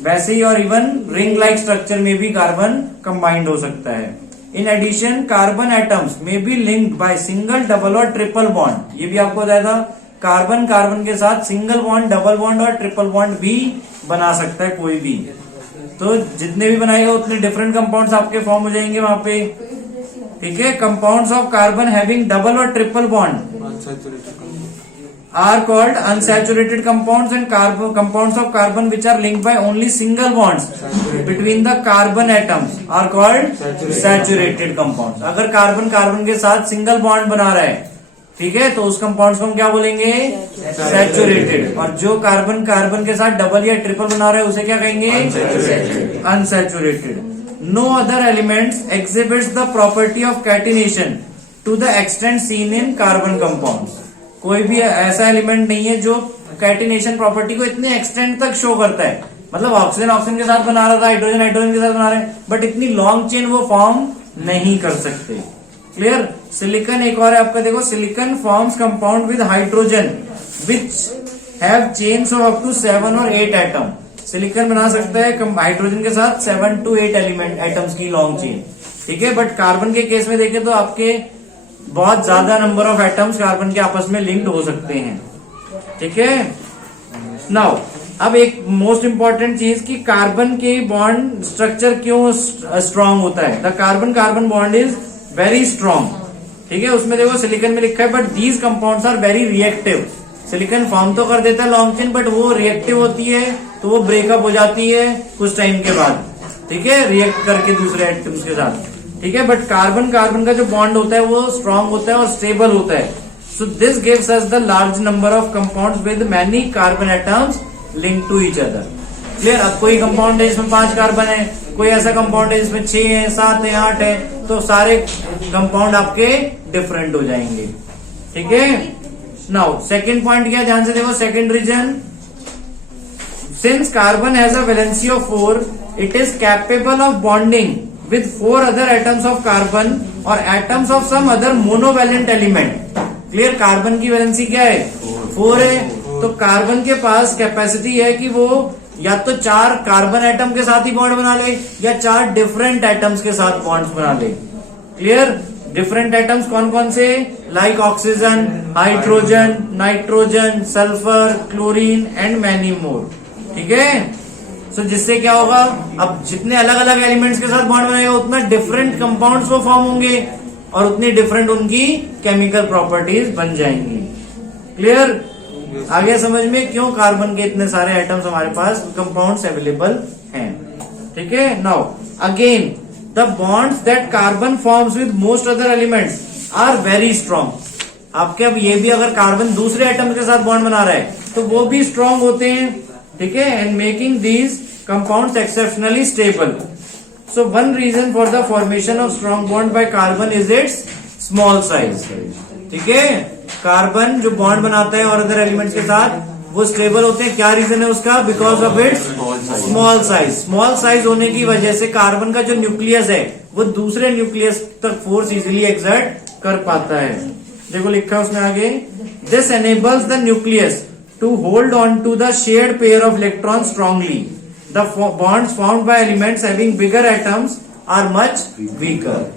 वैसे ही, और इवन रिंग लाइक स्ट्रक्चर में भी कार्बन कंबाइंड हो सकता है। इन एडिशन कार्बन एटम्स में be linked by single, double और ट्रिपल बॉन्ड। ये भी आपको बताया था, कार्बन कार्बन के साथ सिंगल बॉन्ड, डबल बॉन्ड और ट्रिपल बॉन्ड भी बना सकता है कोई भी। तो जितने भी बनाएगा उतने डिफरेंट कंपाउंड्स आपके फॉर्म हो जाएंगे वहां पे। ठीक है, compounds of carbon having double और triple bond are called unsaturated compounds and compounds of carbon which are linked by only single bonds between the carbon atoms are called saturated compounds. अगर carbon carbon के साथ single bond बना रहा है, ठीक है, तो उस कंपाउंड्स को हम क्या बोलेंगे, सैचुरेटेड। और जो कार्बन कार्बन के साथ डबल या ट्रिपल बना रहा है उसे क्या कहेंगे, unsaturated. No other elements exhibits the property of catenation to the extent seen in carbon compounds. कोई भी ऐसा एलिमेंट नहीं है जो कैटिनेशन प्रॉपर्टी को इतने एक्सटेंट तक शो करता है। मतलब ऑक्सीजन ऑक्सीजन के साथ बना रहा था, हाइड्रोजन हाइड्रोजन के साथ बना रहे हैं, बट इतनी लॉन्ग चेन वो फॉर्म नहीं कर सकते। क्लियर, सिलिकॉन एक और है आपका, देखो, silicon forms compound with hydrogen which have chains of up to 7 और 8 एटम। सिलिकॉन बना सकता है हाइड्रोजन के साथ 7 to 8 एटम्स की लॉन्ग चेन। ठीक है, बट कार्बन के केस में देखें तो आपके बहुत ज्यादा नंबर ऑफ एटम्स कार्बन के आपस में लिंक्ड हो सकते हैं। ठीक है, नाउ अब एक मोस्ट इंपॉर्टेंट चीज कि कार्बन के बॉन्ड स्ट्रक्चर क्यों स्ट्रांग होता है। The carbon carbon bond is very strong. ठीक है, उसमें देखो सिलिकॉन में लिखा है, but these compounds are very reactive. Silicon form तो कर देता है लॉन्ग चेन, बट वो रिएक्टिव होती है, तो वो ब्रेकअप हो जाती है कुछ टाइम के बाद। ठीक है, रिएक्ट करके दूसरे एटम्स के साथ। ठीक है, बट कार्बन कार्बन का जो बॉन्ड होता है वो स्ट्रांग होता है और स्टेबल होता है। So this gives us the large number of compounds with many carbon atoms link to each other. Clear, अब कोई कंपाउंड है जिसमें 5 कार्बन है, कोई ऐसा कंपाउंड है जिसमें 6 है, 7 है, 8 है, तो सारे कंपाउंड आपके डिफरेंट हो जाएंगे। ठीक है, नाउ सेकेंड पॉइंट क्या, ध्यान से देखो, second reason, since carbon has a valency of 4, it is capable of bonding with 4 other atoms of carbon or atoms of some other monovalent element clear, carbon की valency क्या है 4 है, तो carbon के पास कैपेसिटी है कि वो या तो 4 कार्बन एटम के साथ ही बॉन्ड बना ले या 4 डिफरेंट एटम्स के साथ बॉन्ड्स बना ले। क्लियर, डिफरेंट एटम्स कौन कौन से, like oxygen, hydrogen, nitrogen, sulphur, chlorine and many more. ठीक है, सो जिससे क्या होगा, अब जितने अलग अलग एलिमेंट्स के साथ बॉन्ड बनाएगा उतना डिफरेंट कंपाउंड्स वो फॉर्म होंगे और उतनी डिफरेंट उनकी केमिकल प्रॉपर्टीज बन जाएंगी। क्लियर, आगे समझ में क्यों कार्बन के इतने सारे एटम्स हमारे पास कंपाउंड्स अवेलेबल हैं। ठीक है, now again the bonds that carbon forms with most other elements are very strong. आपके अब ये भी अगर कार्बन दूसरे एटम के साथ बॉन्ड बना रहा है तो वो भी स्ट्रॉन्ग होते हैं। ठीक है, and making these compounds exceptionally stable. So one reason for the formation of strong bond by carbon is its small size. ठीक है, कार्बन जो बॉन्ड बनाता है और अदर एलिमेंट्स के साथ वो स्टेबल होते हैं। क्या रीजन है उसका, because of its small size. Small size होने की वजह से कार्बन का जो न्यूक्लियस है वो दूसरे न्यूक्लियस तक फोर्स इजीली एक्सर्ट कर पाता है। देखो लिखा है उसमें आगे, this enables the nucleus to hold on to the shared pair of electron strongly. The bonds found by elements having bigger atoms are much weaker.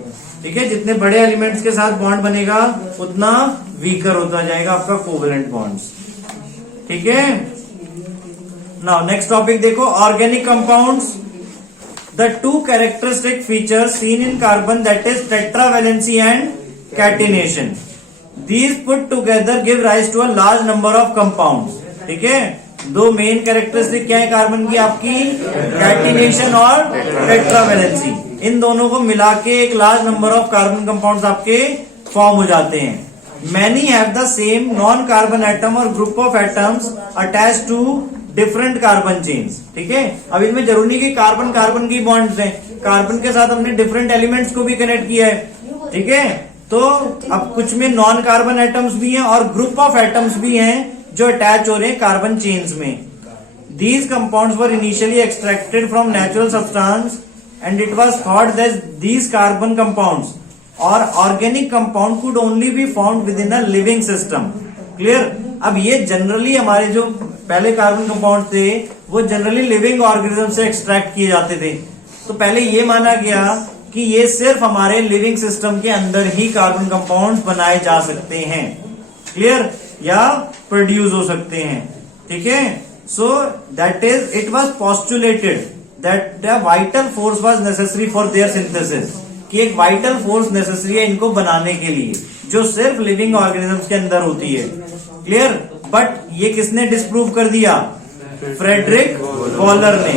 ठीक है, जितने बड़े एलिमेंट्स के साथ बॉन्ड बनेगा उतना वीकर होता जाएगा आपका कोवेलेंट बॉन्ड्स। ठीक है, नाउ नेक्स्ट टॉपिक देखो, organic compounds. The two characteristic features seen in carbon that is tetravalency and catenation. These put together give rise to a large number of compounds. ठीक है, दो main characteristic क्या है carbon की, आपकी catenation और tetravalency. इन दोनों को मिला के एक large number of carbon compounds आपके फॉर्म हो जाते हैं। Many have the same non carbon atom और group of atoms attach to different carbon chains. ठीक है, अब इनमें जरूरी नहीं कि कार्बन कार्बन की बॉन्ड्स हैं, कार्बन के साथ हमने डिफरेंट एलिमेंट्स को भी कनेक्ट किया है। ठीक है, तो अब कुछ में नॉन कार्बन एटम्स भी हैं और ग्रुप ऑफ एटम्स भी हैं जो अटैच हो रहे हैं कार्बन चेन्स में। These compounds were initially extracted from natural substance and it was thought that these carbon compounds or organic compound could only be found within a living system. Clear? अब ये generally हमारे जो पहले carbon compound थे वो generally living organism से extract किए जाते थे। तो पहले ये माना गया कि ये सिर्फ हमारे लिविंग सिस्टम के अंदर ही कार्बन कंपाउंड्स बनाए जा सकते हैं। क्लियर, या प्रोड्यूस हो सकते हैं। ठीक है, so that is it was postulated that the vital force was necessary for their synthesis, कि एक वाइटल फोर्स नेसेसरी है इनको बनाने के लिए जो सिर्फ लिविंग ऑर्गेनिजम्स के अंदर होती है। क्लियर, बट ये किसने डिस्प्रूव कर दिया, फ्रेडरिक वॉलर ने।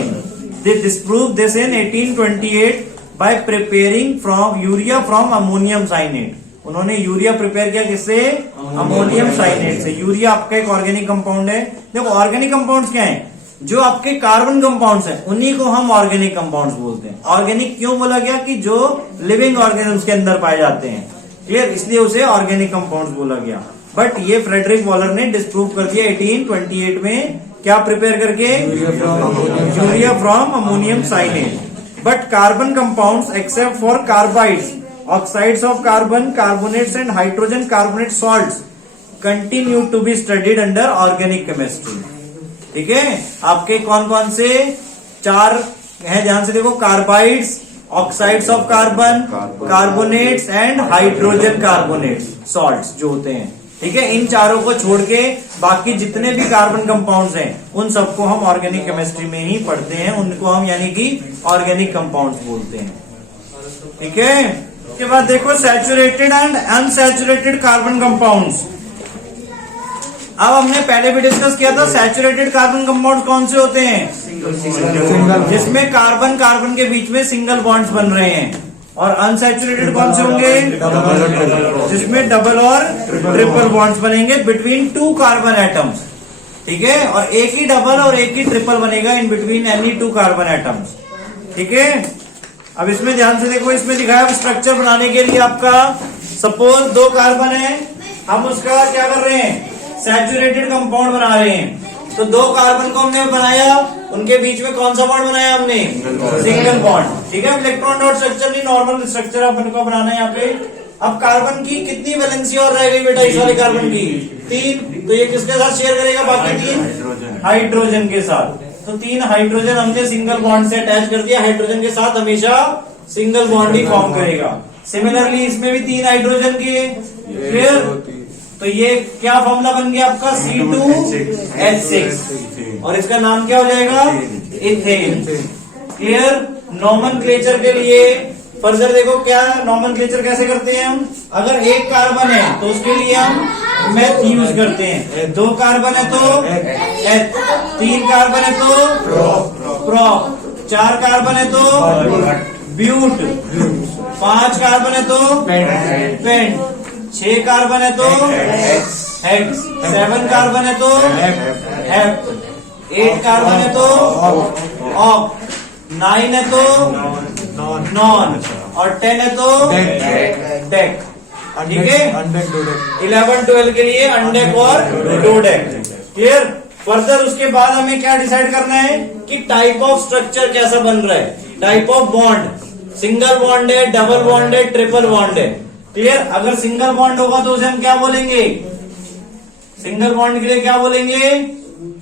They disprove this in 1828 by preparing from urea from ammonium cyanate. उन्होंने यूरिया प्रिपेयर किया किससे, अमोनियम साइनेट से। यूरिया आपका एक ऑर्गेनिक कंपाउंड है। देखो ऑर्गेनिक कंपाउंड्स क्या है, जो आपके कार्बन कंपाउंड्स हैं उन्हीं को हम ऑर्गेनिक कंपाउंड्स बोलते हैं। ऑर्गेनिक क्यों बोला गया, कि जो लिविंग ऑर्गेनिज्म्स के अंदर पाए जाते हैं। क्लियर, इसलिए उसे ऑर्गेनिक कंपाउंड्स बोला गया। बट ये फ्रेडरिक वॉलर ने डिस्प्रूव कर दिया 1828 में, क्या प्रिपेयर करके, urea from ammonium cyanate. But carbon compounds except for carbides, oxides of carbon, carbonates and hydrogen carbonate salts continue to be studied under organic chemistry. ठीक है, आपके कौन कौन से 4 हैं, ध्यान से देखो, carbides, oxides of carbon, carbonates and hydrogen carbonates salts जो होते हैं। ठीक है, इन चारों को छोड़ के बाकी जितने भी कार्बन कंपाउंड्स हैं उन सबको हम ऑर्गेनिक केमिस्ट्री में ही पढ़ते हैं, उनको हम यानी कि ऑर्गेनिक कंपाउंड्स बोलते हैं। ठीक है, उसके बाद देखो saturated and unsaturated carbon compounds. अब हमने पहले भी डिस्कस किया था सैचुरेटेड कार्बन कंपाउंड कौन से होते हैं, जिसमें कार्बन कार्बन के बीच में सिंगल बॉन्ड्स बन रहे हैं। और अनसैचुरेटेड कौन से होंगे, जिसमें डबल और ट्रिपल बॉन्ड्स बनेंगे बिटवीन 2 कार्बन एटम्स। ठीक है, और एक ही डबल और एक ही ट्रिपल बनेगा in between any 2 carbon atoms. ठीक है, अब इसमें ध्यान से देखो, इसमें दिखाया स्ट्रक्चर बनाने के लिए आपका सपोज 2 कार्बन है, हम उसका क्या कर रहे हैं, सैचुरेटेड कंपाउंड बना रहे हैं। तो 2 कार्बन को हमने बनाया, उनके बीच में कौन सा बॉन्ड बनाया हमने, सिंगल बॉन्ड। ठीक है, इलेक्ट्रॉन डॉट स्ट्रक्चर नहीं, नॉर्मल स्ट्रक्चर अपन को बनाना है यहाँ पे। अब कार्बन की कितनी वैलेंसी और रह गई बेटा इस वाले कार्बन की? 3। तो ये किसके साथ शेयर करेगा बाकी 3? हाइड्रोजन के साथ। तो 3 हाइड्रोजन हमने सिंगल बॉन्ड से अटैच कर दिया, हाइड्रोजन के साथ हमेशा सिंगल बॉन्ड ही फॉर्म करेगा। सिमिलरली इसमें भी 3 हाइड्रोजन के, क्लियर? तो ये क्या फॉर्मूला बन गया आपका? C2H6 और इसका नाम क्या हो जाएगा? इथेन। क्लियर? नॉमेनक्लेचर के लिए फर्दर देखो क्या नॉमेनक्लेचर कैसे करते हैं हम। अगर एक कार्बन है तो उसके लिए हम मेथ यूज करते हैं, 2 कार्बन है तो एथ, 3 कार्बन है तो प्रोप, 4 कार्बन है तो ब्यूट, 5 कार्बन है तो पेंट, 6 कार्बन है तो हेक्स, 7 कार्बन है तो हेप्ट, 8 कार्बन है तो ऑक्ट, 9 है तो नॉन और 10 है तो डेक। ठीक है? 11, 12 के लिए अनडेक और डोडेक। क्लियर? फर्दर उसके बाद हमें क्या डिसाइड करना है कि टाइप ऑफ स्ट्रक्चर कैसा बन रहा है। Type of bond, single bond है, डबल बॉन्ड है, ट्रिपल बॉन्ड है। क्लियर? अगर सिंगल बॉन्ड होगा तो उसे हम क्या बोलेंगे? सिंगल बॉन्ड के लिए क्या बोलेंगे?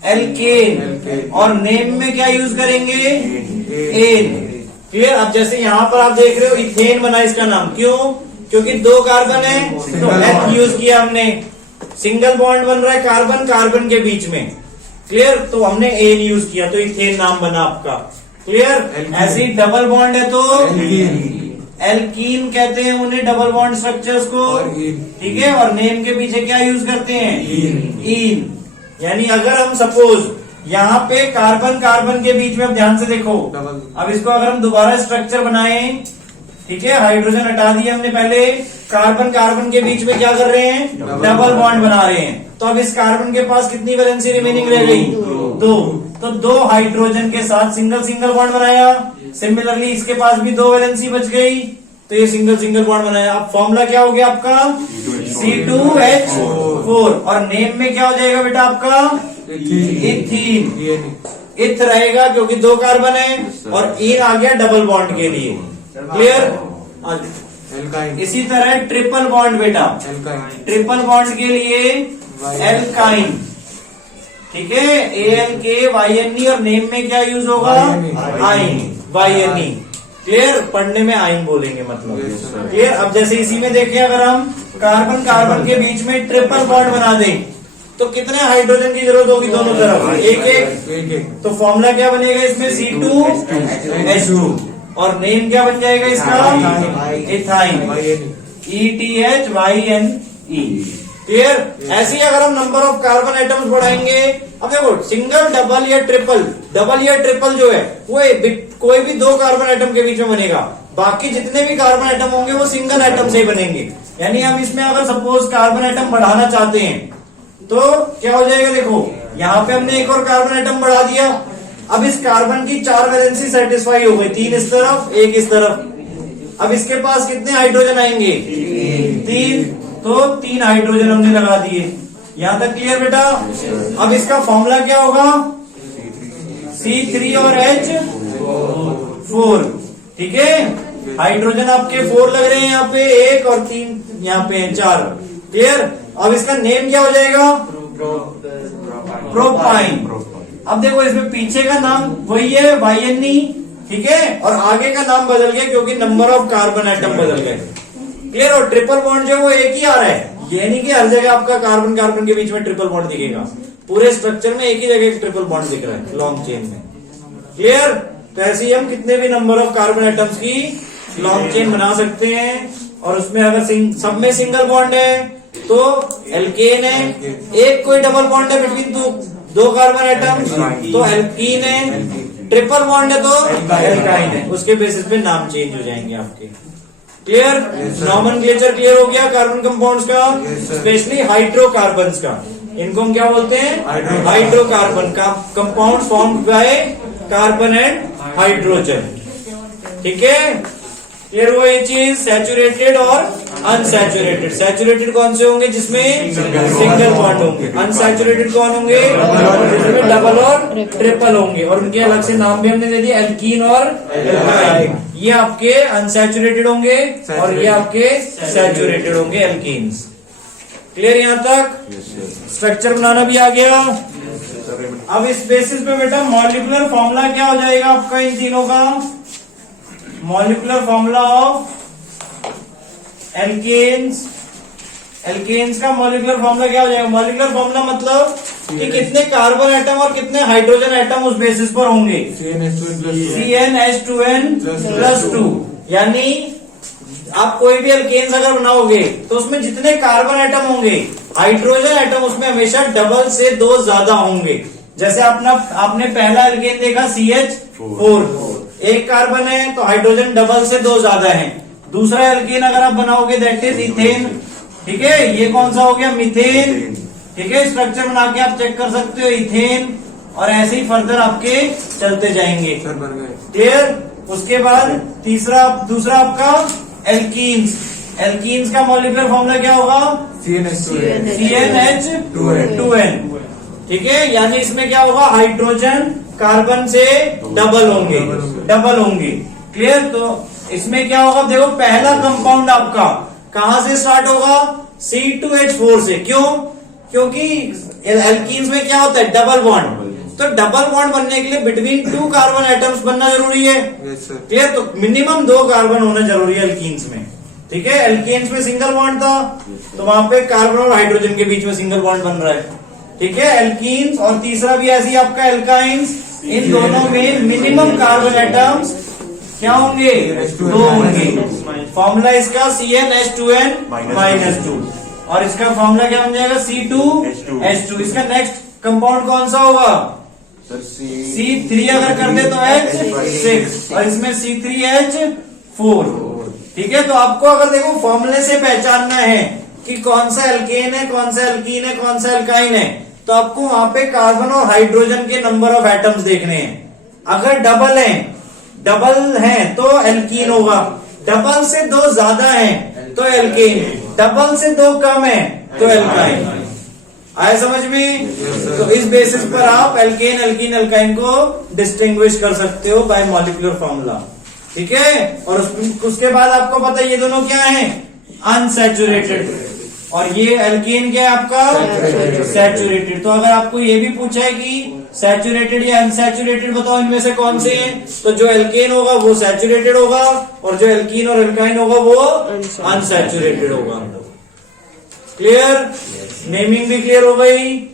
एल्केन। और नेम में क्या यूज करेंगे? एन। क्लियर? अब जैसे यहां पर आप देख रहे हो इथेन बना इसका नाम, क्यों? क्योंकि 2 कार्बन है तो एथ यूज किया हमने। सिंगल बॉन्ड बन रहा है कार्बन कार्बन के बीच में, क्लियर? तो हमने एन यूज किया तो इथेन नाम बना आपका। क्लियर? ऐसे ही डबल बॉन्ड है तो एल्कीन कहते हैं उन्हें, डबल बॉन्ड स्ट्रक्चर्स को। ठीक है? और नेम के पीछे क्या यूज करते हैं? इन। यानी अगर हम सपोज यहाँ पे कार्बन कार्बन के बीच में, अब ध्यान से देखो, अब इसको अगर हम दोबारा स्ट्रक्चर बनाएं, ठीक है, हाइड्रोजन हटा दिया हमने पहले, कार्बन कार्बन के बीच में क्या कर रहे हैं? डबल बॉन्ड बना रहे हैं। तो अब इस कार्बन के पास कितनी वैलेंसी रिमेनिंग रह गई? 2। तो 2 हाइड्रोजन के साथ सिंगल सिंगल बॉन्ड बनाया। सिमिलरली इसके पास भी 2 वैलेंसी बच गई तो ये सिंगल सिंगल बॉन्ड बनाया। अब फॉर्मूला क्या हो गया आपका? C2H4 और नेम में क्या हो जाएगा बेटा आपका? इथीन। इथ रहेगा क्योंकि 2 कार्बन है और इन आ गया डबल बॉन्ड के लिए। क्लियर? इसी तरह ट्रिपल बॉन्ड बेटा, ट्रिपल बॉन्ड के लिए एल्काइन। ठीक है? ALKYNE और नेम में क्या यूज होगा? आइन, YNE। क्लियर? पढ़ने में आइन बोलेंगे मतलब। क्लियर? अब जैसे इसी में देखें, अगर हम कार्बन कार्बन के बीच में ट्रिपल बॉन्ड बना दें तो कितने हाइड्रोजन की जरूरत होगी? दोनों तरफ एक एक। तो फॉर्मूला क्या बनेगा इसमें? C2H2 और नेम क्या बन जाएगा इसका? Ethyne, ETHYNE। क्लियर? ऐसे ही अगर हम नंबर ऑफ कार्बन एटम्स बढ़ाएंगे, अब देखो सिंगल, डबल या ट्रिपल, डबल या ट्रिपल जो है वो कोई भी 2 कार्बन एटम के बीच में बनेगा, बाकी जितने भी कार्बन एटम होंगे वो सिंगल एटम से ही बनेंगे। यानी हम इसमें अगर सपोज कार्बन एटम बढ़ाना चाहते हैं तो क्या हो जाएगा? देखो यहाँ पे हमने एक और कार्बन एटम बढ़ा दिया। अब इस कार्बन की 4 वैलेंसी सेटिस्फाई हो गई, 3 इस तरफ 1 इस तरफ। अब इसके पास कितने हाइड्रोजन आएंगे? 3। तो 3 हाइड्रोजन हमने लगा दिए। यहां तक क्लियर बेटा? अब इसका फॉर्मूला क्या होगा? C3 और H4। ठीक है? हाइड्रोजन आपके 4 लग रहे हैं यहाँ पे, 1 और 3 यहाँ पे 4। क्लियर? अब इसका नेम क्या हो जाएगा? प्रोपाइन। अब देखो इसमें पीछे का नाम वही है YNE, ठीक है, और आगे का नाम बदल गया क्योंकि नंबर ऑफ कार्बन एटम बदल गए। क्लियर? और ट्रिपल बॉन्ड जो वो एक ही आ रहा है, ये नहीं कि हर जगह आपका कार्बन कार्बन के बीच में ट्रिपल बॉन्ड दिखेगा। पूरे स्ट्रक्चर में एक ही जगह ट्रिपल बॉन्ड दिख रहा है लॉन्ग चेन में। क्लियर? तो ऐसे ही हम कितने भी नंबर ऑफ कार्बन एटम्स की लॉन्ग चेन बना सकते हैं। और उसमें अगर सब में सिंगल बॉन्ड है तो एल्केन है, एक कोई डबल बॉन्ड है बिटवीन 2 कार्बन एटम्स तो एल्कीन है, ट्रिपल बॉन्ड है तो एल्काइन है। उसके बेसिस पे नाम चेंज हो जाएंगे आपके। क्लियर? नॉमेनक्लेचर क्लियर हो गया कार्बन कंपाउंड्स का, स्पेशली हाइड्रोकार्बन्स का। इनको हम क्या बोलते हैं? हाइड्रोकार्बन का compound formed by carbon and hydrogen. ठीक है? क्लियर हुआ ये चीज? सैचुरेटेड और अनसैचुरेटेड। सैचुरेटेड कौन से होंगे? जिसमें सिंगल बॉन्ड होंगे। अनसैचुरेटेड कौन होंगे? जिसमें डबल और ट्रिपल होंगे। और उनके अलग से नाम भी हमने दे दिया, एल्कीन और एल्काइन। ये आपके अनसैचुरेटेड होंगे और ये आपके सैचुरेटेड होंगे, एल्कीन्स। क्लियर यहां तक? स्ट्रक्चर बनाना भी आ गया। अब इस बेसिस पे बेटा मॉलिक्यूलर फॉर्मूला क्या हो जाएगा आपका इन तीनों का? Molecular formula of alkanes. Alkanes का मॉलिक्यूलर फॉर्मूला क्या हो जाएगा? मॉलिक्यूलर फॉर्मूला मतलब कि कितने कार्बन एटम और कितने हाइड्रोजन एटम उस बेसिस पर होंगे। CnH2n+2। यानी आप कोई भी एल्केन्स अगर बनाओगे तो उसमें जितने कार्बन एटम होंगे, हाइड्रोजन एटम उसमें हमेशा डबल से 2 ज्यादा होंगे। जैसे आपने पहला एल्केन देखा CH4, एक कार्बन है तो हाइड्रोजन डबल से 2 ज्यादा है। दूसरा एल्केन अगर आप बनाओगे दैट इज इथेन, ठीक है। ये कौन सा हो गया? मीथेन, ठीक है। स्ट्रक्चर बना के आप चेक कर सकते हो, इथेन, और ऐसे ही फर्दर आपके चलते जाएंगे। क्लियर? उसके बाद दूसरा आपका एल्कीन्स। एल्कीन्स का मॉलिक्यूलर फॉर्मूला क्या होगा? CnH2n, ठीक है। यानी इसमें क्या होगा? हाइड्रोजन कार्बन से डबल होंगे। क्लियर? तो इसमें क्या होगा? देखो पहला कंपाउंड आपका कहां से स्टार्ट होगा? C2H4 से। क्यों? क्योंकि एल्कीन्स में क्या होता है? Double bond. तो डबल बॉन्ड बनने के लिए बिटवीन 2 कार्बन एटम्स बनना जरूरी है। क्लियर? तो मिनिमम 2 कार्बन होना जरूरी है एल्कीन्स में, ठीक है। एल्केन्स में सिंगल बॉन्ड था तो वहां पे कार्बन और हाइड्रोजन के बीच में सिंगल बॉन्ड बन रहा है, ठीक है। एल्कीन्स, और तीसरा भी ऐसे ही आपका एल्काइंस। इन दोनों में मिनिमम कार्बन एटम्स क्या होंगे? 2 होंगे। फॉर्मूला इसका CnH2n-2, और इसका फॉर्मूला क्या बन जाएगा? C2H2। इसका नेक्स्ट कंपाउंड कौन सा होगा? C3 अगर कर दे तो H6, और इसमें C3H4, ठीक है। तो आपको अगर देखो फॉर्मूले से पहचानना है कि कौन सा एल्केन है, कौन सा एल्कीन है, कौन सा एल्काइन है, तो आपको वहां पे कार्बन और हाइड्रोजन के नंबर ऑफ एटम्स देखने हैं। अगर डबल है तो एल्कीन होगा, डबल से 2 ज्यादा है तो एल्केन, डबल से 2 कम है तो एल्काइन। आया समझ में? तो इस बेसिस पर आप एल्केन, एल्कीन, एल्काइन को डिस्टिंग्विश कर सकते हो बाय मॉलिक्यूलर फॉर्मूला, ठीक है। और उसके बाद आपको पता है ये दोनों क्या हैं? अनसैचुरेटेड, और ये एल्केन क्या है आपका? सैचुरेटेड। तो अगर आपको ये भी पूछा है कि सैचुरेटेड या अनसैचुरेटेड बताओ इनमें से कौन से हैं, तो जो एल्केन होगा वो सैचुरेटेड होगा, और जो एल्कीन और एल्काइन होगा वो अनसैचुरेटेड होगा। क्लियर? नेमिंग भी क्लियर हो गई,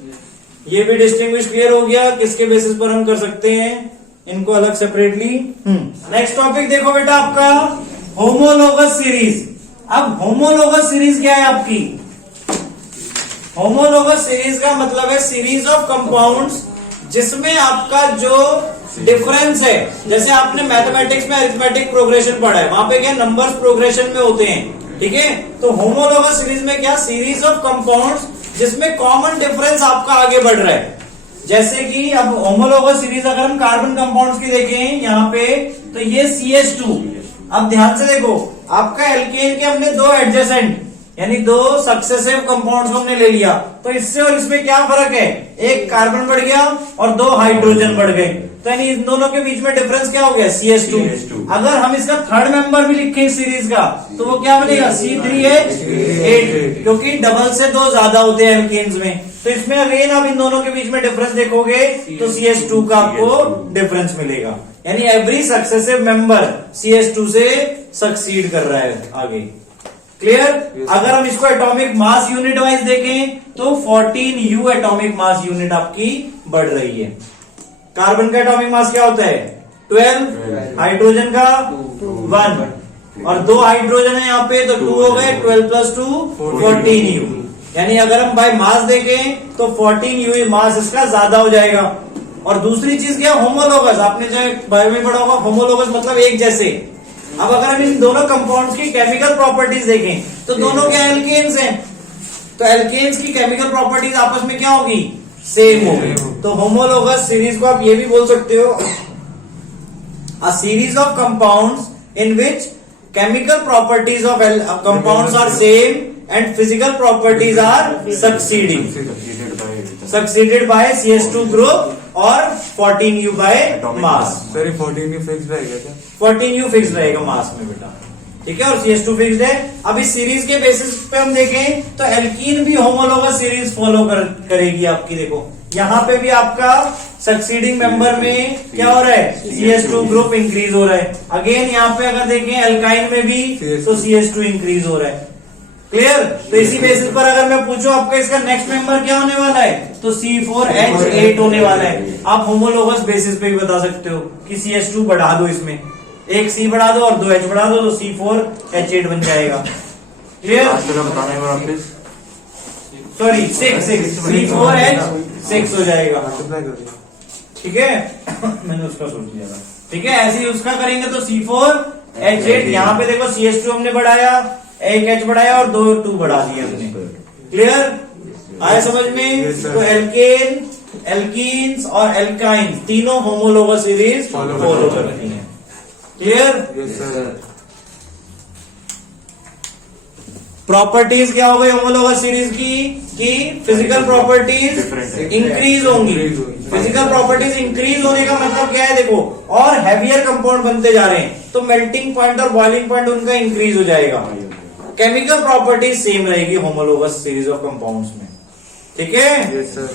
ये भी डिस्टिंग्विश क्लियर हो गया किसके बेसिस पर हम कर सकते हैं इनको अलग सेपरेटली। नेक्स्ट टॉपिक देखो बेटा आपका होमोलोगस सीरीज। अब होमोलोगस सीरीज क्या है आपकी? होमोलोगस सीरीज का मतलब है सीरीज ऑफ कंपाउंड्स जिसमें आपका जो डिफरेंस है, जैसे आपने मैथमेटिक्स में अरिथमेटिक प्रोग्रेशन पढ़ा है, वहां पे क्या नंबर्स प्रोग्रेशन में होते हैं, ठीक है। तो होमोलोगस सीरीज में क्या? सीरीज ऑफ कंपाउंड्स जिसमें कॉमन डिफरेंस आपका आगे बढ़ रहा है। जैसे कि अब होमोलोगस सीरीज अगर हम कार्बन कंपाउंड्स की देखें यहाँ पे, तो ये CH2। अब ध्यान से देखो, आपका एल्केन के हमने 2 एडजेसेंट यानी 2 सक्सेसिव कंपाउंड्स हमने ले लिया, तो इससे और इसमें क्या फर्क है? एक कार्बन बढ़ गया और 2 हाइड्रोजन बढ़ गए, तो यानी इन दोनों के बीच में डिफरेंस क्या हो गया? CH2। अगर हम इसका थर्ड मेंबर भी लिखें इस सीरीज का तो वो क्या बनेगा? C3H8, क्योंकि डबल से 2 ज्यादा होते हैं एल्केन्स में। तो इसमें अगेन आप इन दोनों के बीच में डिफरेंस देखोगे तो CH2 का आपको डिफरेंस मिलेगा, यानी एवरी सक्सेसिव मेंबर CH2 से सक्सीड कर रहा है आगे। क्लियर? अगर हम इसको एटॉमिक मास यूनिट वाइज देखें तो 14U एटॉमिक मास यूनिट आपकी बढ़ रही है। कार्बन का एटॉमिक मास क्या होता है? 12, हाइड्रोजन का 1, और 2 हाइड्रोजन है यहाँ पे तो 2 हो गए, 12 + 2 14U। यानी अगर हम बाय मास देखें तो 14U मास इसका ज्यादा हो जाएगा। और दूसरी चीज क्या? होमोलोगस। आपने जो बायो में पढ़ा होगा, होमोलोगस मतलब एक जैसे। अब अगर हम इन दोनों कंपाउंड्स की केमिकल प्रॉपर्टीज देखें तो दोनों क्या एल्केन्स हैं, तो एल्केन्स की केमिकल प्रॉपर्टीज आपस में क्या होगी? सेम होगी। तो होमोलोगस सीरीज को आप ये भी बोल सकते हो, a series of compounds in which chemical properties of compounds are same and physical properties are succeeded by CH2 group और 14U बाय मास। सर ये 14 फिक्स रहेगा क्या? 14U फिक्स रहेगा मास में बेटा, ठीक है, और CH2 फिक्स्ड है। अब इस सीरीज के बेसिस पे हम देखें तो एल्कीन भी होमोलोगस सीरीज फॉलो करेगी आपकी। देखो यहाँ पे भी आपका सक्सीडिंग मेंबर में क्या हो रहा है, CH2 ग्रुप इंक्रीज हो रहा है। अगेन यहाँ पे अगर देखें एल्काइन में भी तो CH2 इंक्रीज हो रहा है। क्लियर? तो इसी बेसिस पर अगर मैं पूछूं आपका इसका नेक्स्ट मेंबर क्या होने वाला है तो C4H8 होने वाला है। आप होमोलोगस बेसिस पे भी बता सकते हो कि CH2 बढ़ा दो, इसमें एक C बढ़ा दो और 2H बढ़ा दो तो C4H8 बन जाएगा। क्लियर? सॉरी 6 C4H6 हो जाएगा। मल्टीप्लाई कर दिया। ठीक है मैंने उसका सोच लिया था। ठीक है, ऐसे ही उसका करेंगे तो C4H8, यहाँ पे देखो CH2 हमने बढ़ाया, एक H बढ़ाया और 2 बढ़ा दिए हमने। क्लियर? आया समझ में? तो एल्कीन्स और एल्काइंस तीनों होमोलोगस सीरीज फॉलो करती हैं। क्लियर? Yes sir. प्रॉपर्टीज क्या हो गई होमोलोगस सीरीज की फिजिकल प्रॉपर्टीज इंक्रीज होंगी। फिजिकल प्रॉपर्टीज इंक्रीज होने का मतलब क्या है, देखो और हैवियर कंपाउंड बनते जा रहे हैं तो मेल्टिंग पॉइंट और बॉइलिंग पॉइंट उनका इंक्रीज हो जाएगा। केमिकल प्रॉपर्टीज सेम रहेगी होमोलोगस सीरीज ऑफ कंपाउंड्स में। ठीक है? Yes sir.